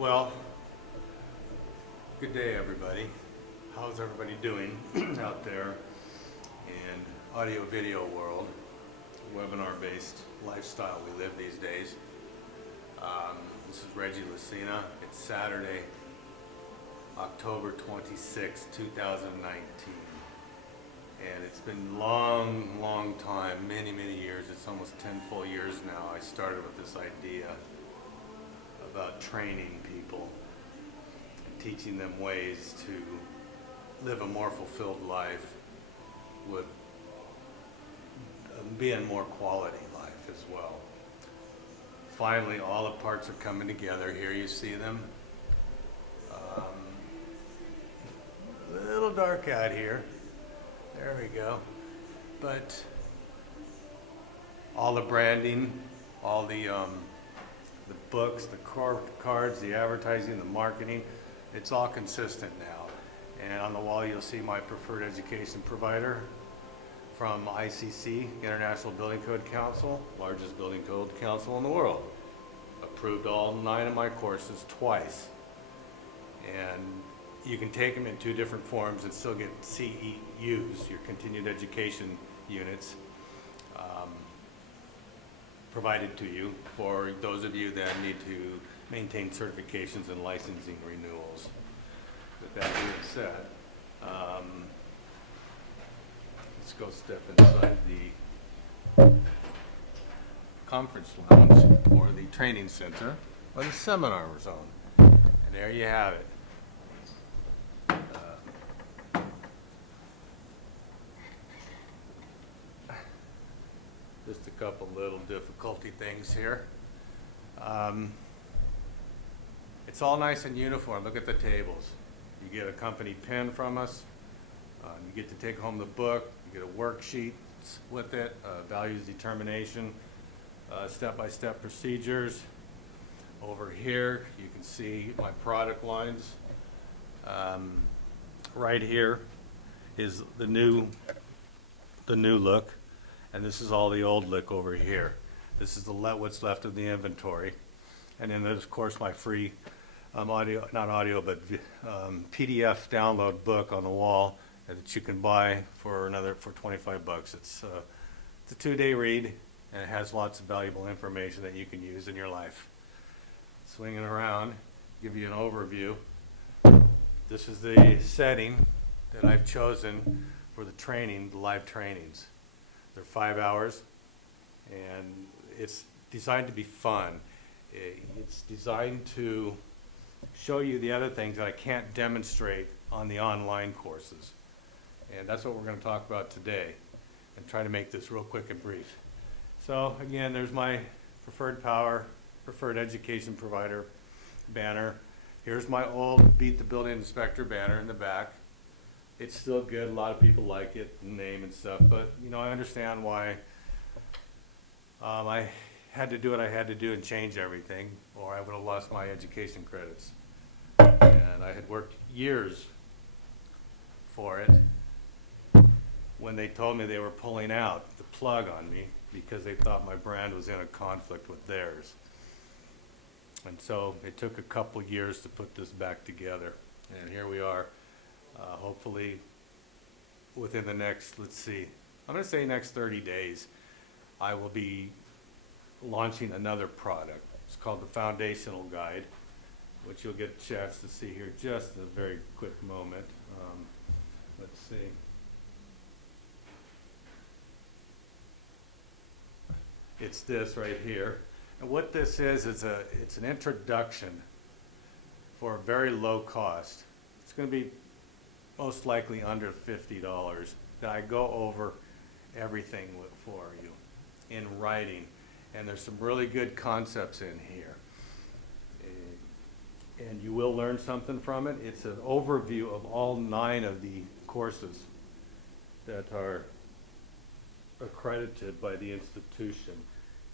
Well, good day everybody. How's everybody doing out there in audio video world, webinar-based lifestyle we live these days? This is Reggie Lucina. It's Saturday, October 26, 2019. And it's been long time, many years. It's almost 10 full years now. I started with this idea about training people and teaching them ways to live a more fulfilled life with being more quality life as well. Finally, all the parts are coming together. Here you see them. A little dark out here. There we go. But all the branding, all the books, the cards, the advertising, the marketing, it's all consistent now. And on the wall you'll see my preferred education provider from ICC, International Building Code Council, largest building code council in the world. Approved all 9 of my courses twice. And you can take them in 2 different forms and still get CEUs, your continued education units, provided to you for those of you that need to maintain certifications and licensing renewals. With that being said, let's go step inside the conference lounge or the training center or the seminar zone. And there you have it. Just a couple little difficulty things here. It's all nice and uniform. Look at the tables. You get a company pin from us. You get to take home the book. You get a worksheet with it, values determination, step-by-step procedures. Over here, you can see my product lines. Right here is the new look. And this is all the old look over here. This is what's left of the inventory. And then there's, of course, my free PDF download book on the wall that you can buy for 25 bucks. It's a 2-day read, and it has lots of valuable information that you can use in your life. Swinging around, give you an overview. This is the setting that I've chosen for the training, the live trainings. They're 5 hours, and it's designed to be fun. It's designed to show you the other things that I can't demonstrate on the online courses. And that's what we're going to talk about today, and try to make this real quick and brief. So again, there's my preferred education provider banner. Here's my old Beat the Building Inspector banner in the back. It's still good. A lot of people like it, the name and stuff, but you know, I understand why I had to do what I had to do and change everything, or I would have lost my education credits. And I had worked years for it when they told me they were pulling out the plug on me because they thought my brand was in a conflict with theirs. And so it took a couple years to put this back together, and here we are. Hopefully within the next, I'm going to say next 30 days, I will be launching another product. It's called the Foundational Guide, which you'll get a chance to see here just in a very quick moment. Let's see. It's this right here. And what this is it's an introduction for a very low cost. It's going to be most likely under $50 that I go over everything for you in writing. And there's some really good concepts in here. And you will learn something from it. It's an overview of all 9 of the courses that are accredited by the institution.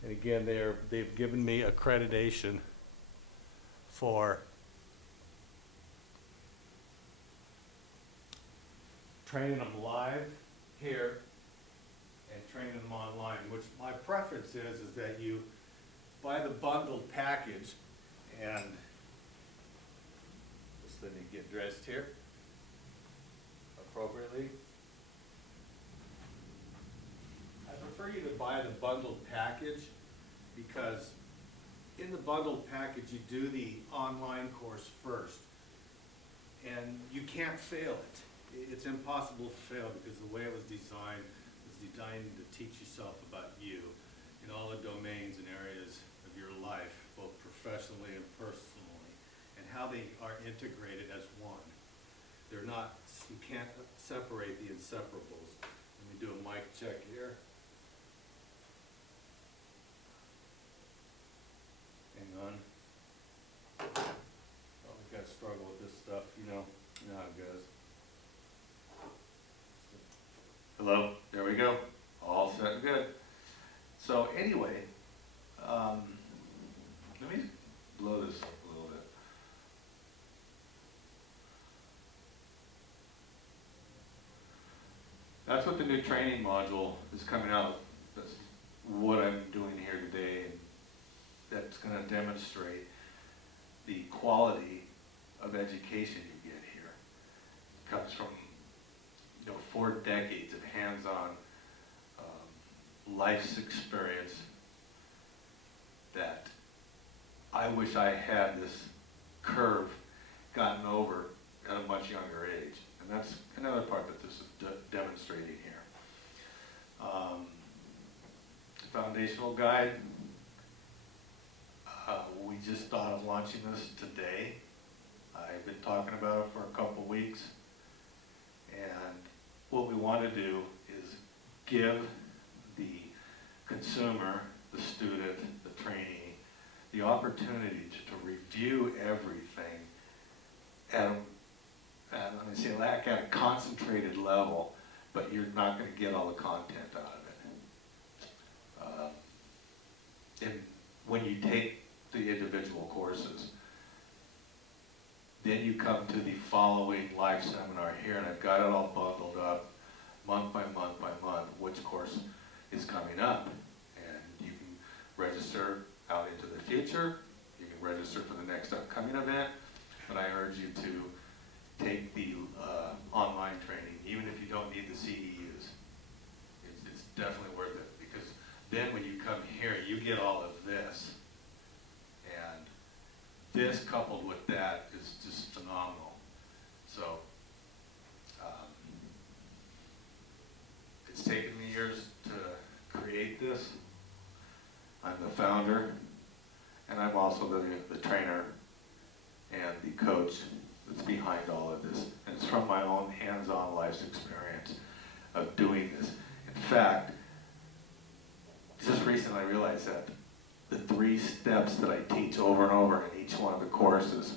And again, they've given me accreditation for training them live here and training them online, which my preference is that you buy the bundled package and then you get dressed here appropriately. I prefer you to buy the bundled package because in the bundled package you do the online course first, and you can't fail it. It's impossible to fail because the way it was designed to teach yourself about you in all the domains and areas of your life, both professionally and personally, and how they are integrated as one. They're not, you can't separate the inseparables. Let me do a mic check here. Hang on. Oh, we gotta struggle with this stuff, you know how it goes. Hello, there we go. All set and good. So anyway, let me blow this up a little bit. That's what the new training module is coming out. That's what I'm doing here today. And that's going to demonstrate the quality of education you get here. It comes from 4 decades of hands-on life's experience that I wish I had this curve gotten over at a much younger age. And that's another part that this is demonstrating here. Foundational guide. We just thought of launching this today. I've been talking about it for a couple weeks. And what we want to do is give the consumer, the student, the trainee, the opportunity to review everything at a concentrated level, but you're not going to get all the content out of it. And when you take the individual courses, then you come to the following live seminar here, and I've got it all bundled up month by month by month, which course is coming up. And you can register out into the future. You can register for the next upcoming event. But I urge you to take the online training, even if you don't need the CEUs. It's definitely worth it, because then when you come here, you get all of this. And this coupled with that is just phenomenal. So it's taken me years to create this. I'm the founder, and I'm also the trainer and the coach that's behind all of this. And it's from my own hands-on life's experience of doing this. In fact, just recently I realized that the 3 steps that I teach over and over in each one of the courses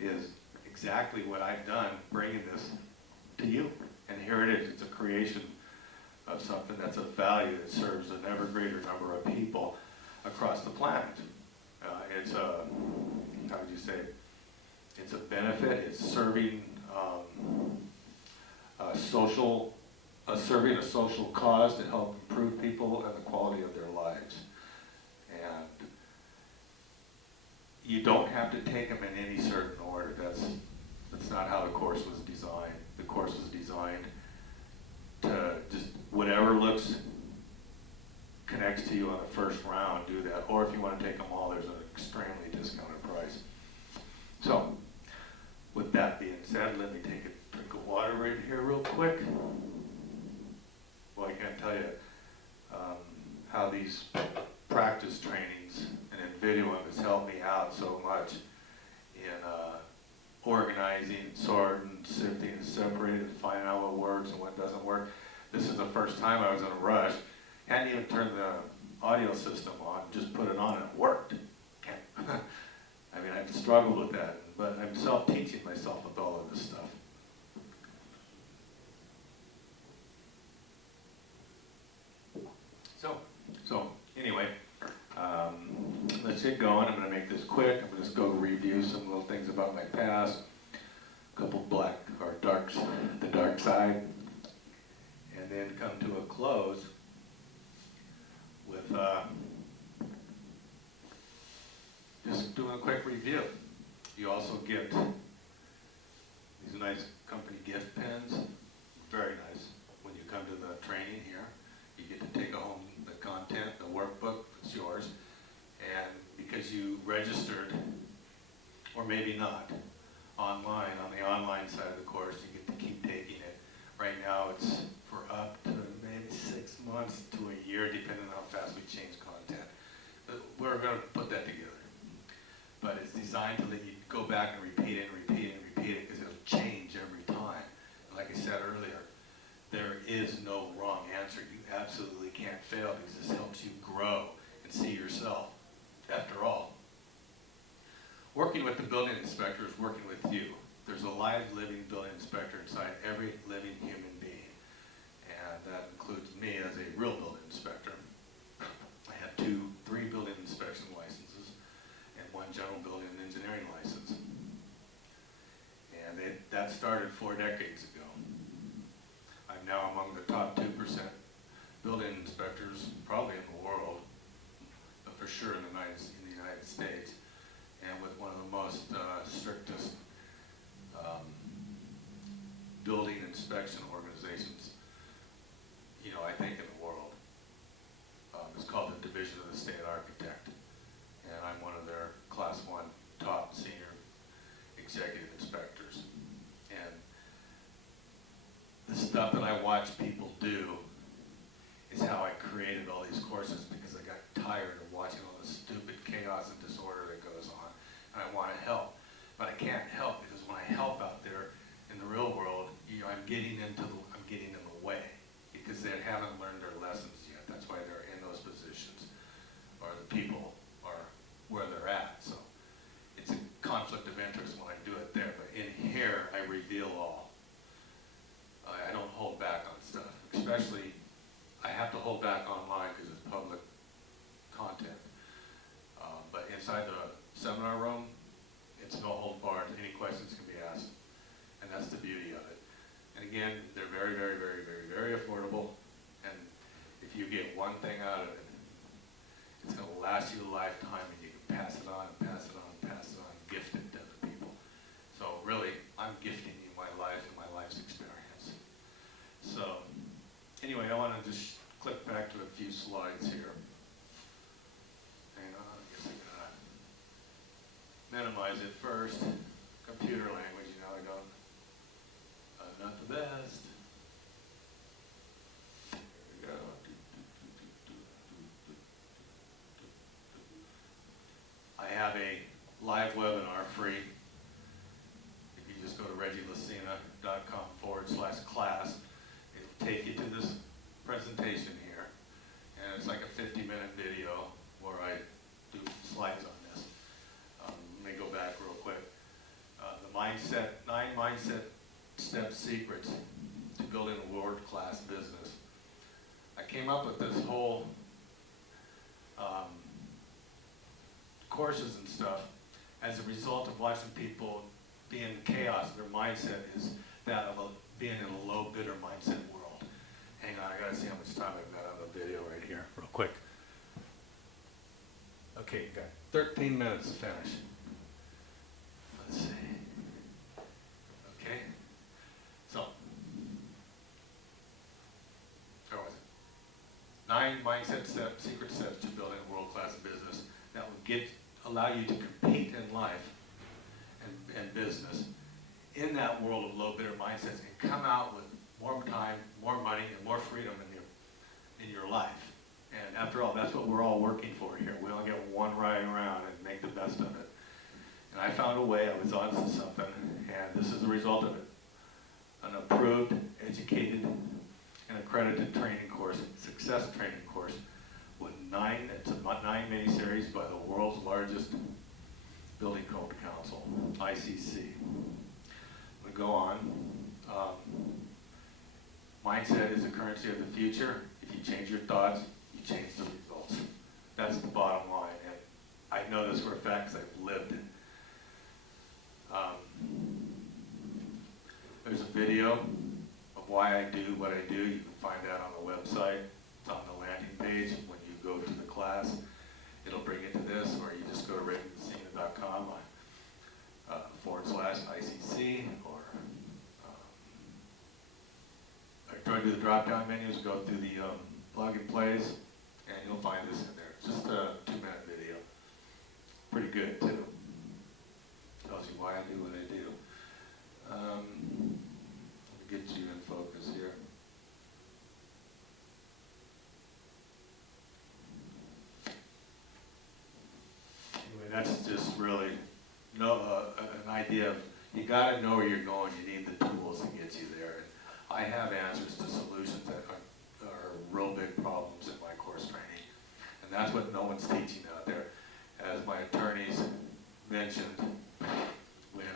is exactly what I've done bringing this to you. And here it is. It's a creation of something that's of value that serves an ever greater number of people across the planet. It's a, how would you say, it's a benefit. It's serving serving a social cause to help improve people and the quality of their lives. And you don't have to take them in any certain order. That's not how the course was designed. The course was designed to just whatever connects to you on the first round, do that. Or if you want to take them all, there's an extremely discounted price. So, with that being said, let me take a drink of water right here real quick. Well, I can't tell you how these practice trainings and in videoing has helped me out so much in organizing, sorting, sifting, and separating, and finding out what works and what doesn't work. This is the first time I was in a rush. Hadn't even turned the audio system on, just put it on and it worked. I mean, I've struggled with that, but I'm self-teaching myself with all of this stuff. So anyway, let's get going. I'm going to make this quick. I'm going to just go review some little things about my past, a couple the dark side, and then come to a close with just doing a quick review. You also get these nice company gift pens, very nice. When you come to the training here, you get to take home the content, the workbook, it's yours. And because you registered, or maybe not, online, on the online side of the course, you get to keep taking it. Right now it's for up to maybe 6 months to a year, depending on how fast we change content. But we're going to put that together. But it's designed to let you go back and repeat it and repeat it and repeat it, because it'll change every time. And like I said earlier, there is no wrong answer. You absolutely can't fail, because this helps you grow and see yourself. After all, working with the building inspector is working with you. There's a live, living building inspector inside every living human being. And that includes me as a real building inspector. I have 3 building inspection licenses and 1 general building and engineering license. And that started 4 decades ago. I'm now among the top 2% building inspectors, probably in the world, but for sure in the United States, and with one of the most strictest building inspection organizations, I think in the world. It's called the Division of the State Architect, and I'm one of their Class 1 top senior executive inspectors. And the stuff that I watch people do is how I created all these courses, because I got tired of watching all this stupid chaos and disorder that goes on, and I want to help. But I can't help, because when I help out there in the real world, I'm getting in the way, because they haven't learned their lessons yet. That's why they're in those positions, or the people are where they're at. So it's a conflict of interest when I do it there, but in here I reveal all. I don't hold back on stuff, especially I have to hold back online because it's public content. But inside the seminar room, it's no hold barred. Any questions can be asked, and that's the beauty of it. And again, they're very, very, very, very, very affordable. And if you get one thing out of it, it's going to last you a lifetime, and you can pass it on and pass it on and pass it on and gift it to other people. So really, I'm gifting you my life and my life's experience. So anyway, I want to just click back to a few slides here. Hang on, I guess I gotta minimize it first. Computer language, I don't. I'm not the best. There we go. I have a live webinar free. If you just go to reggielasina.com/class, it'll take you to this presentation here, and it's like a 50-minute video where I do slides on this. Let me go back real quick. The 9 mindset step secrets to building a world-class business. I came up with this whole courses and stuff as a result of watching people be in chaos. Their mindset is that of being in a low bidder mindset world. Hang on, I gotta see how much time I've got on the video right here, real quick. Okay, you got 13 minutes to finish. Let's see. Okay, so, where was it? 9 mindset steps, secret steps to building a world-class business that will allow you to compete in life and business in that world of low bidder mindsets, and come out with more time, more money, and more freedom in your life. And after all, that's what we're all working for here. We only get one ride around and make the best of it. And I found a way, I was on to something, and this is the result of it. An approved, educated, and accredited training course, success training course, with 9 mini-series by the world's largest building code council, ICC. We go on. Mindset is the currency of the future. If you change your thoughts, you change the results. That's the bottom line, and I know this for a fact because I've lived it. There's a video of why I do what I do. You can find that on the website. It's on the landing page when you go to the class. It'll bring you to this, or you just go to reggielasina.com. through the drop-down menus, go through the plug and plays, and you'll find this in there. It's just a 2-minute video. Pretty good too. Tells you why I do what I do. Let me get you in focus here. Anyway, that's just really an idea of, you got to know where you're going. You need the tools to get you there. And I have answers to solutions that are real big problems in my course training. And that's what no one's teaching out there. As my attorneys mentioned, when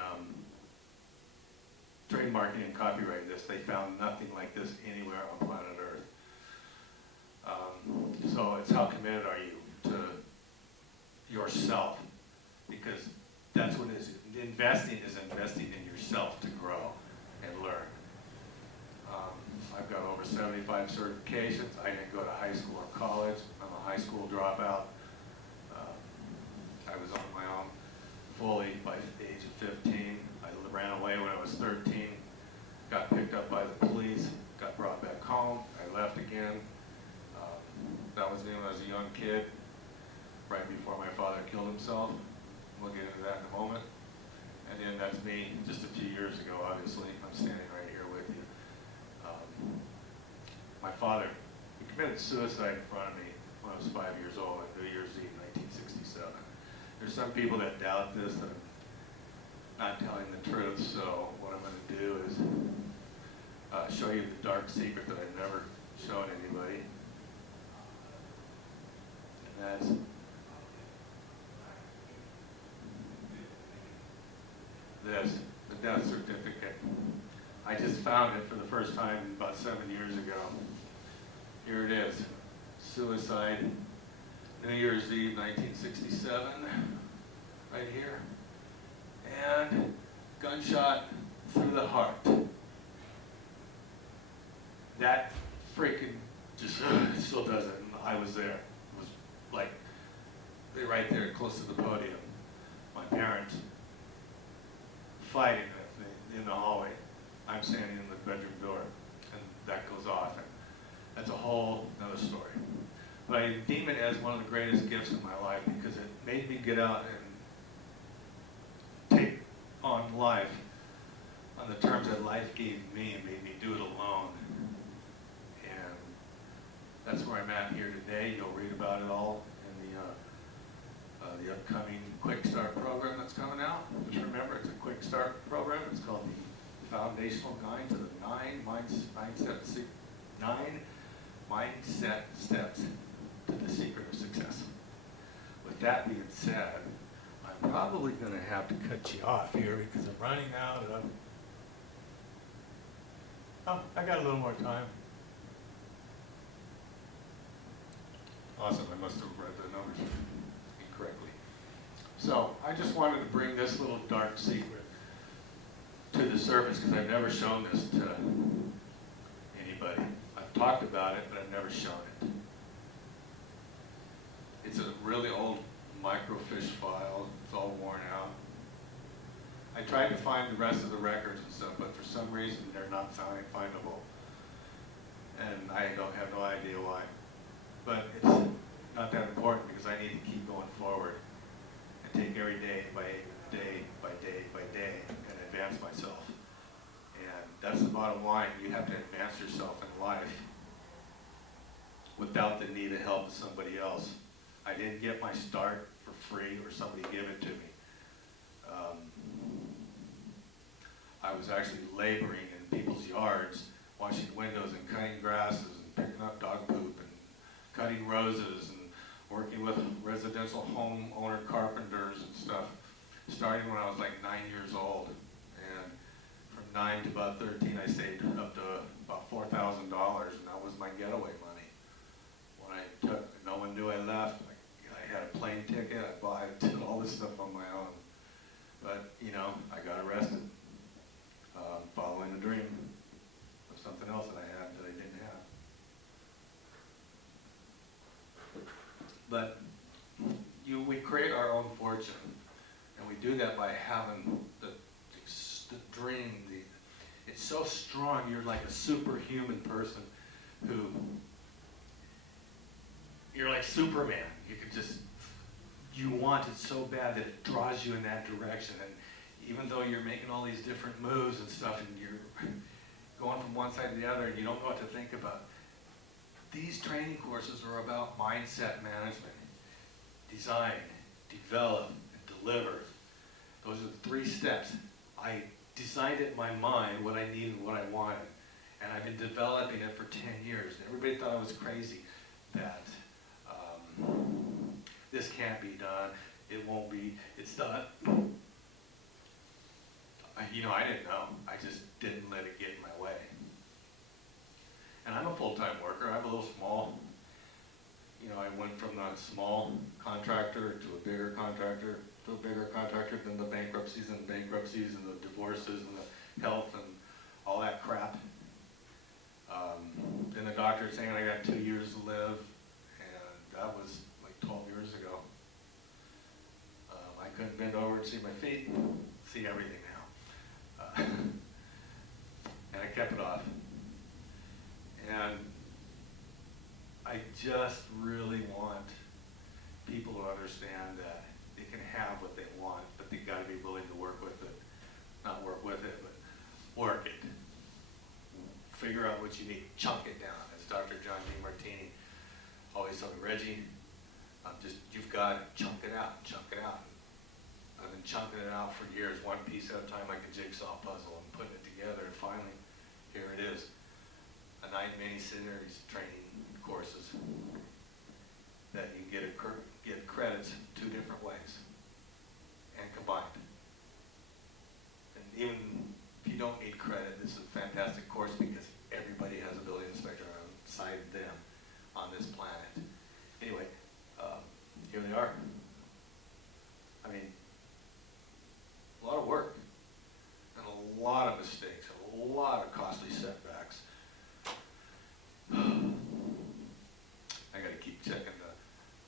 trademarking and copyrighting this, they found nothing like this anywhere on planet Earth. So it's how committed are you to yourself? Because that's what it is. Investing is investing in yourself to grow and learn. I've got over 75 certifications. I didn't go to high school or college. I'm a high school dropout. I was on my own fully by the age of 15. I ran away when I was 13. Got picked up by the police. Got brought back home. I left again. That was when I was a young kid, right before my father killed himself. We'll get into that in a moment. And then that's me just a few years ago, obviously. I'm standing right here with you. My father, he committed suicide in front of me when I was 5 years old on New Year's Eve, 1967. There's some people that doubt this, that I'm not telling the truth, so what I'm going to do is show you the dark secret that I've never shown anybody. And that's this, the death certificate. I just found it for the first time about 7 years ago. Here it is, suicide, New Year's Eve, 1967, right here. And gunshot through the heart. That freaking just still does it. I was there. It was like, right there, close to the podium. My parents fighting in the hallway. I'm standing in the bedroom door, and that goes off. And that's a whole other story. But I deem it as one of the greatest gifts in my life because it made me get out and take on life on the terms that life gave me and made me do it alone. And that's where I'm at here today. You'll read about it all in the upcoming Quick Start program that's coming out. Just remember, it's a Quick Start program. It's called the Foundational Guide to the 9 Mindset Steps to the Secret of Success. With that being said, I'm probably going to have to cut you off here because I'm running out of... Oh, I got a little more time. Awesome, I must have read the numbers incorrectly. So, I just wanted to bring this little dark secret to the surface because I've never shown this to anybody. I've talked about it, but I've never shown it. It's a really old microfiche file. It's all worn out. I tried to find the rest of the records and stuff, but for some reason they're not findable. And I have no idea why. But it's not that important because I need to keep going forward and take every day by day by day by day and advance myself. And that's the bottom line. You have to advance yourself in life without the need of help of somebody else. I didn't get my start for free or somebody gave it to me. I was actually laboring in people's yards, washing windows and cutting grasses and picking up dog poop and cutting roses and working with residential homeowner carpenters and stuff, starting when I was like 9 years old. And from 9 to about 13, I saved up to about $4,000, and that was my getaway money. When I took, no one knew I left. I had a plane ticket. I did all this stuff on my own. But, you know, I got arrested following a dream of something else that I had that I didn't have. But we create our own fortune, and we do that by having the dream, It's so strong, you're like a superhuman person who, you're like Superman. You could just, you want it so bad that it draws you in that direction. And even though you're making all these different moves and stuff, and you're going from one side to the other, and you don't know what to think about, these training courses are about mindset management. Design, develop, and deliver. Those are the 3 steps. I designed it in my mind what I needed and what I wanted. And I've been developing it for 10 years. Everybody thought I was crazy that this can't be done, it won't be, it's done. I didn't know. I just didn't let it get in my way. And I'm a full-time worker. I'm a little small. I went from a small contractor to a bigger contractor, then the bankruptcies and the divorces and the health and all that crap. Then the doctor saying I got 2 years to live, and that was like 12 years ago. I couldn't bend over and see my feet, see everything now. And I kept it off. And I just really want people to understand that they can have what they want, but they gotta be willing to work with it. Not work with it, but work it. Figure out what you need, chunk it down. As Dr. John DeMartini always told me, Reggie, you've got to chunk it out. I've been chunking it out for years, one piece at a time, like a jigsaw puzzle, and putting it together, and finally, here it is. A 9 mini-series training courses that you get credits 2 different ways and combined. And even if you don't need credit, this is a fantastic course because everybody has a building inspector outside them on this planet. Anyway, here they are. I mean, a lot of work and a lot of mistakes, and a lot of costly setbacks. I got to keep checking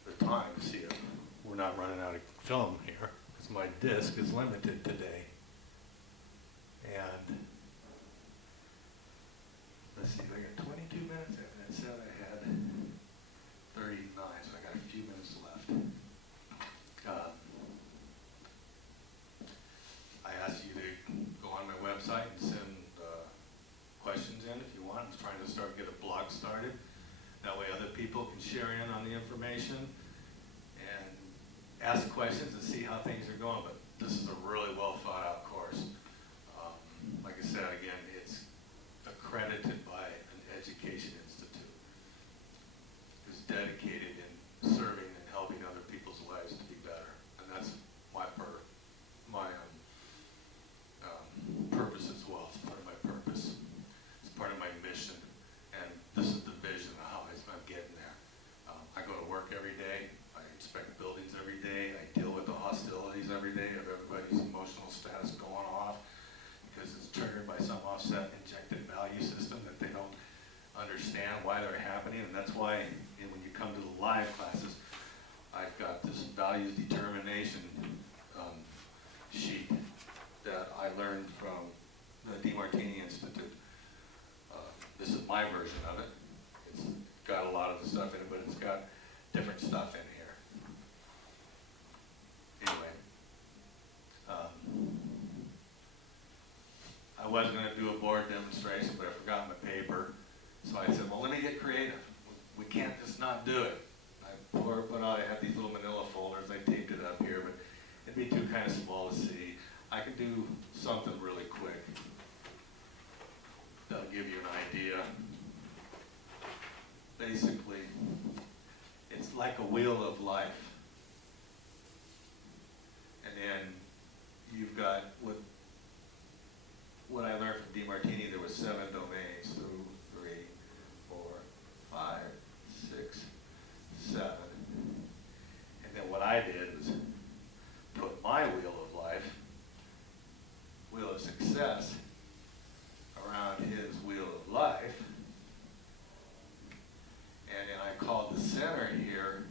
the time to see if we're not running out of film here, because my disc is limited today. And let's see, I got 22 minutes, and it said I had 39, so I got a few minutes left. I asked you to go on my website and send questions in if you want. I'm trying to get a blog started. That way other people can share in on the information and ask questions and see how things are going. But this is a really well thought out course. Like I said, again, it's accredited by an education institute. It's dedicated in serving and helping other people's lives to be better. And that's my purpose as well. It's part of my purpose. It's part of my mission. And this is the vision of how I'm getting there. I go to work every day. I inspect buildings every day. I deal with the hostilities every day of everybody's emotional status going off because it's triggered by some offset injected value system that they don't understand why they're happening. And that's why when you come to the live classes, I've got this values determination sheet that I learned from the DeMartini Institute. This is my version of it. It's got a lot of the stuff in it, but it's got different stuff in here. Anyway, I was going to do a board demonstration, but I forgot my paper. So I said, well, let me get creative. We can't just not do it. I have these little manila folders. I taped it up here, but it'd be too kind of small to see. I could do something really quick that'll give you an idea. Basically, it's like a wheel of life. And then you've got what I learned from DeMartini, there was 7 domains, 2, 3, 4, 5, 6, 7. And then what I did was put my wheel of life, wheel of success, around his wheel of life. And then I called the center here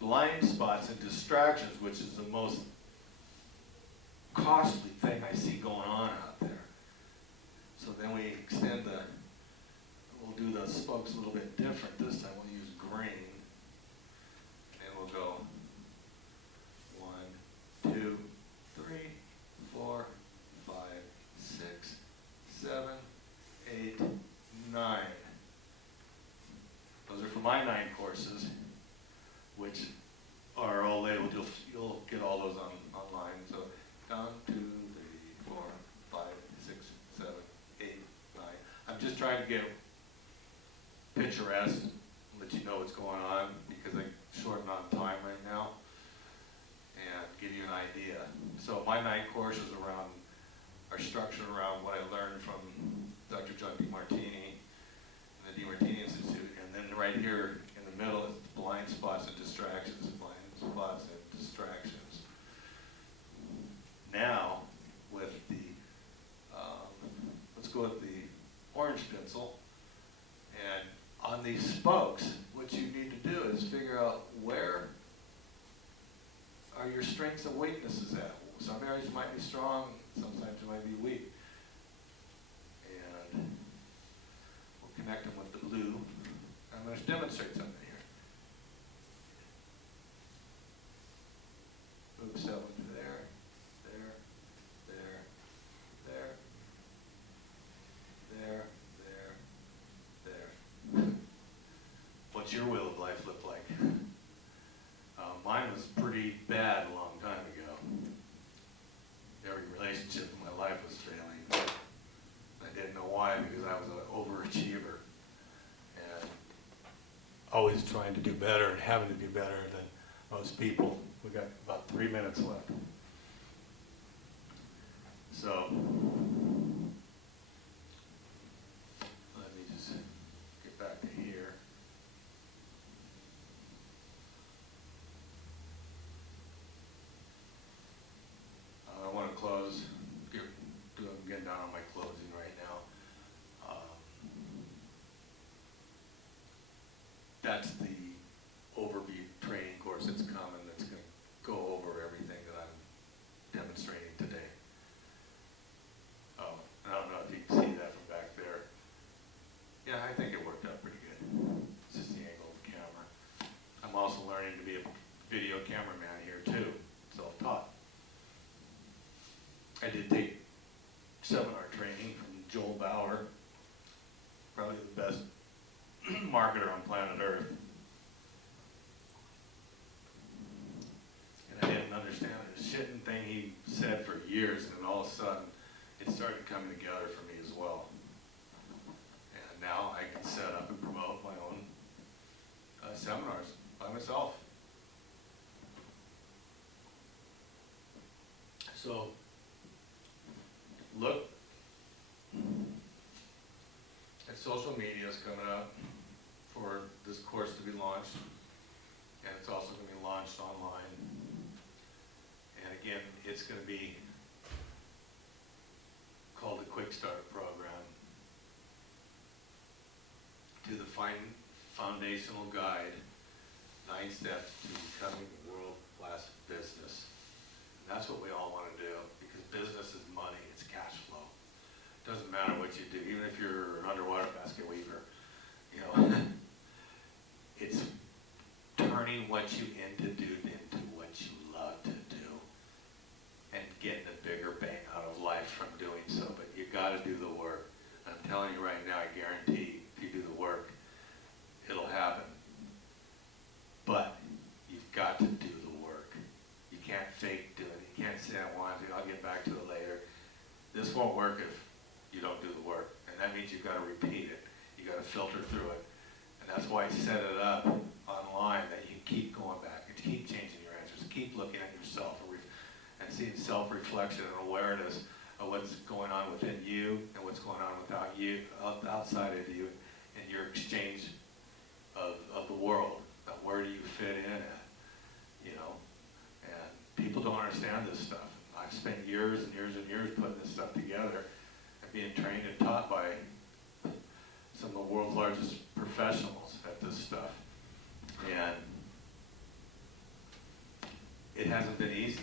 blind spots and distractions, which is the most costly thing I see going on out there. So then we extend we'll do the spokes a little bit different. This time we'll use green. And we'll go 1, 2, 3, 4, 5, 6, 7, 8, 9. Those are for my 9 courses, which are all labeled. You'll get all those online. So 1, 2, 3, 4, 5, 6, 7, 8, 9. I'm just trying to get picturesque, let you know what's going on, because I shorten on time right now, and give you an idea. So my 9 courses are structured around what I learned from Dr. John DeMartini and the DeMartini Institute, and then right here in the middle is blind spots and distractions, Now, with the, let's go with the orange pencil, and on these spokes, what you need to do is figure out where are your strengths and weaknesses at. Some areas might be strong, sometimes they might be weak. And we'll connect them with the blue. I'm going to demonstrate something here. Move 7 there, there. What's your wheel of life look like? Mine was pretty bad a long time ago. Every relationship in my life was failing. I didn't know why, because I was an overachiever. And always trying to do better and having to do better than most people. We got about 3 minutes left. So, let me just get back to here. I want to close, I'm getting down on my closing right now. That's the overview training course that's coming, that's going to go over everything that I'm demonstrating today. Oh, I don't know if you can see that from back there. Yeah, I think it worked out pretty good. It's just the angle of the camera. I'm also learning to be a video cameraman here too, self-taught. I did take seminar training from Joel Bauer, probably the best marketer on planet Earth. And I didn't understand the shitting thing he said for years, and then all of a sudden, it started coming together for me as well. And now I can set up and promote my own seminars by myself. So, look at social media is coming up for this course to be launched, and it's also going to be launched online. And again, it's going to be called the Quick Start Program, to the foundational guide, 9 steps to becoming a world-class business. And that's what we all want to do, because business is money, it's cash flow. It doesn't matter what you do, even if you're an underwater basket weaver, you know, it's turning what you into what you love to do and getting a bigger bang out of life from doing so. But you got to do the work. I'm telling you right now, I guarantee if you do the work, it'll happen. But you've got to do the work. You can't fake doing it. You can't say, I want to, I'll get back to it later. This won't work if you don't do the work. And that means you've got to repeat it. You've got to filter through it. And that's why I set it up online, that you keep going back and keep changing your answers, keep looking at yourself and seeing self-reflection and awareness of what's going on within you and what's going on without you, outside of you, and your exchange of the world. Where do you fit in at, you know? And people don't understand this stuff. I've spent years and years and years putting this stuff together and being trained and taught by some of the world's largest professionals at this stuff. And it hasn't been easy.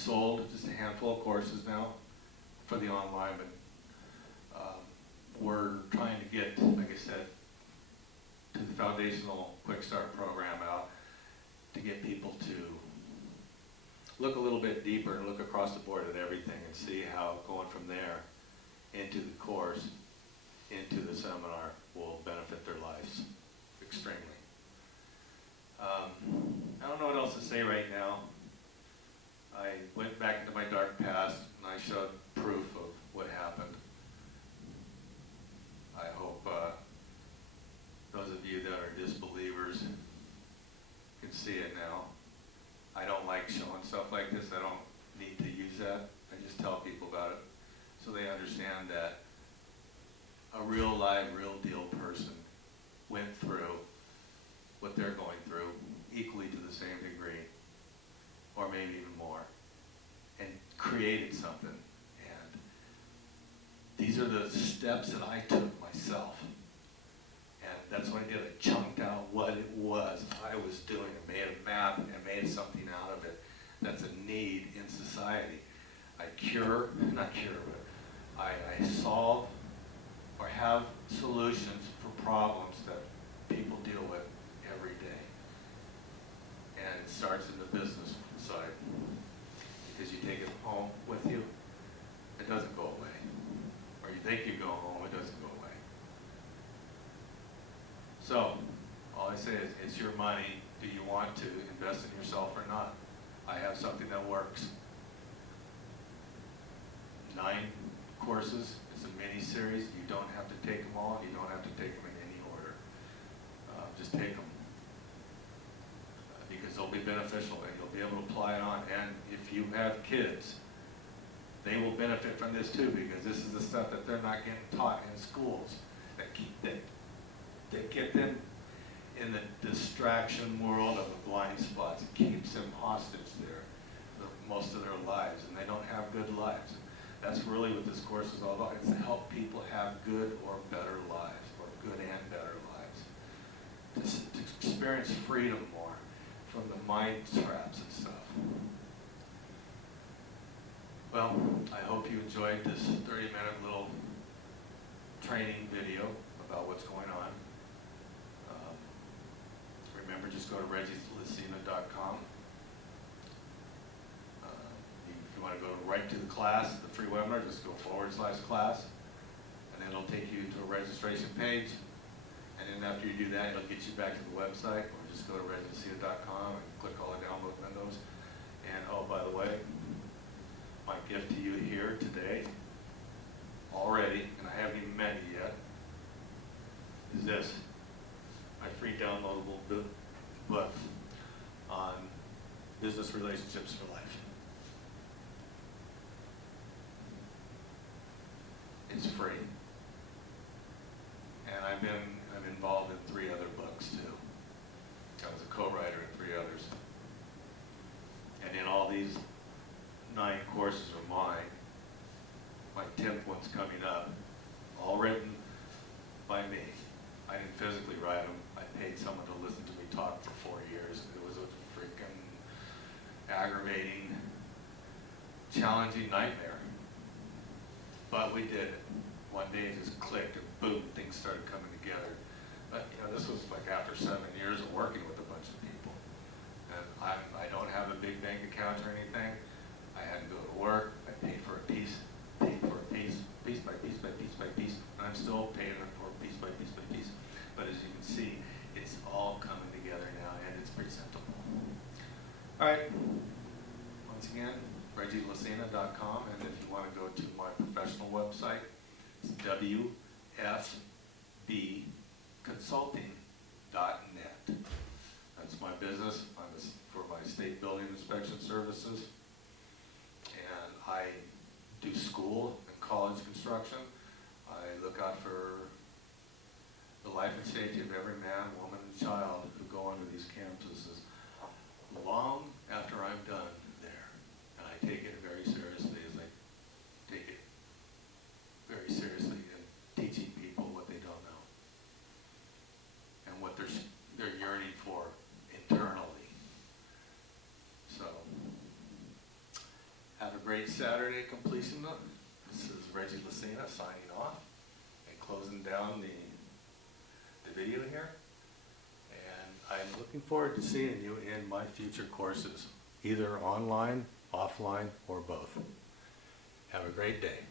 sold just a handful of courses now for the online, but we're trying to get, like I said, to the foundational quick start program out to get people to look a little bit deeper and look across the board at everything and see how going from there into the course, into the seminar will benefit their lives extremely. I don't know what else to say right now. I went back into my dark past and I showed proof of what happened. I hope those of you that are disbelievers can see it now. I don't like showing stuff like this. I don't need to use that. I just tell people about it so they understand that a real live, real deal person went through what they're going through equally to the same degree, or maybe even more, and created something. And these are the steps that I took myself. And that's what I did. I chunked out what it was I was doing and made a map and made something out of it that's a need in society. I solve or have solutions for problems that people deal with every day. And it starts in the business side. Because you take it home with you, it doesn't go away. Or you think you go home, it doesn't go away. So, all I say is, it's your money. Do you want to invest in yourself or not? I have something that works. 9 courses. It's a mini series. You don't have to take them all. You don't have to take them in any order. Just take them. Because they'll be beneficial and you'll be able to apply it on. And if you have kids, they will benefit from this too, because this is the stuff that they're not getting taught in schools that get them in the distraction world of the blind spots. It keeps them hostage there most of their lives, and they don't have good lives. That's really what this course is all about. It's to help people have good or better lives, or good and better lives. To experience freedom more from the mind traps and stuff. Well, I hope you enjoyed this 30-minute little training video about what's going on. Remember, just go to reggieslacina.com. If you want to go right to the class, the free webinar, just go /class, and then it'll take you to a registration page. And then after you do that, it'll get you back to the website, or just go to reggieslacina.com and click all the download windows. And oh, by the way, my gift to you here today, already, and I haven't even met you yet, is this, my free downloadable book on business relationships for life. It's free. And I'm involved in 3 other books too. I was a co-writer in 3 others. And in all these 9 courses are mine. My 10th one's coming up, all written by me. I didn't physically write them. I paid someone to listen to me talk for 4 years. It was a freaking aggravating, challenging nightmare. But we did it. One day it just clicked and boom, things started coming together. But this was like after 7 years of working with a bunch of people. And I don't have a big bank account or anything. I had to go to work. I paid for a piece by piece, and I'm still paying for piece by piece. But as you can see, it's all coming together now, and it's presentable. All right. Once again, reggieslacina.com, and if you want to go to my professional website, it's wfbconsulting.net. That's my business. For my state building inspection services, and I do school and college construction. I look out for the life and safety of every man, woman, and child who go onto these campuses long after I'm done there. And I take it very seriously, as I take it very seriously in teaching people what they don't know and what they're yearning for internally. So, great Saturday completion. This is Reggie Lucena signing off and closing down the video here. And I'm looking forward to seeing you in my future courses, either online, offline, or both. Have a great day.